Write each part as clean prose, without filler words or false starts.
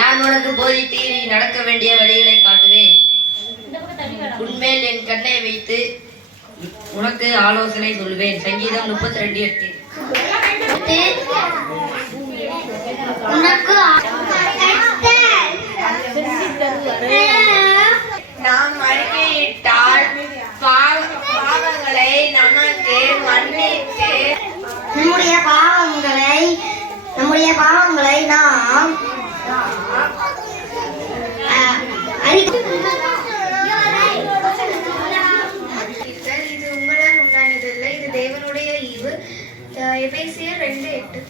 நான் உனக்கு போதித்து நீ நடக்க வேண்டிய வழிகளை காட்டுவேன். உன்மேல் என் கண்ணை வைத்து உனக்கு ஆலோசனை சொல்வேன். சங்கீதம் 32:8. நாம் அறிக்கையிட்டால் பாவங்களை நமக்கு மன்னித்து நம்முடைய பாவங்களை நாம் இது உங்களால் உண்டானதில்லை, இது தேவனுடைய ஈவு. எபேசியர் 2:8.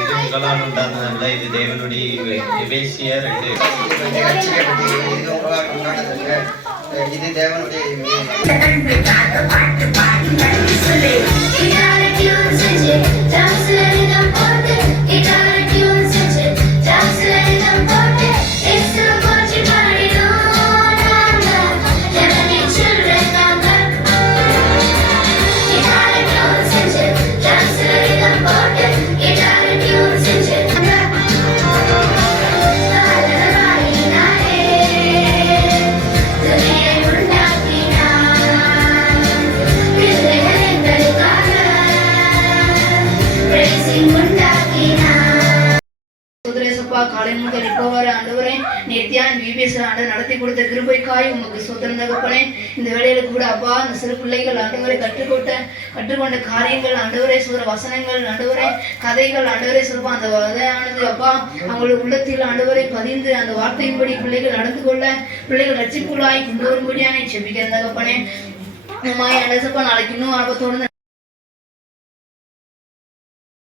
இது உங்களால் உண்டானதல்ல, இது தேவனுடைய ஈவு. எபேசியர் 2:8. இது தேவனுடைய ஈவு. காலை முதல் இப்போ வர ஆண்டவரே நேர்த்தியான விபிஎஸ் ஆண்டு நடத்தி கொடுத்த கிருபைக்காய் உமக்கு சோதனை தகப்பனே. இந்த வேலையில கூட அப்பா இந்த சிறு பிள்ளைகள் ஆண்டவரை கற்றுக்கொண்ட காரியங்கள் ஆண்டவரே, சுர வசனங்கள் ஆண்டவரே, கதைகள் ஆண்டவரே சொல்லுவா அந்த வகையானது அப்பா அவங்களுடைய உள்ளத்தில் ஆண்டவரை பதிந்து அந்த வார்த்தையின்படி பிள்ளைகள் நடந்து கொள்ள பிள்ளைகள் ரட்சிப்புள்ளாய் கொண்டு வரும்படியான செபிக்கிற தகப்பனே. இந்த மாதிரி ஆண்டப்பா நாளைக்கு இன்னும் ஆபத்தோடு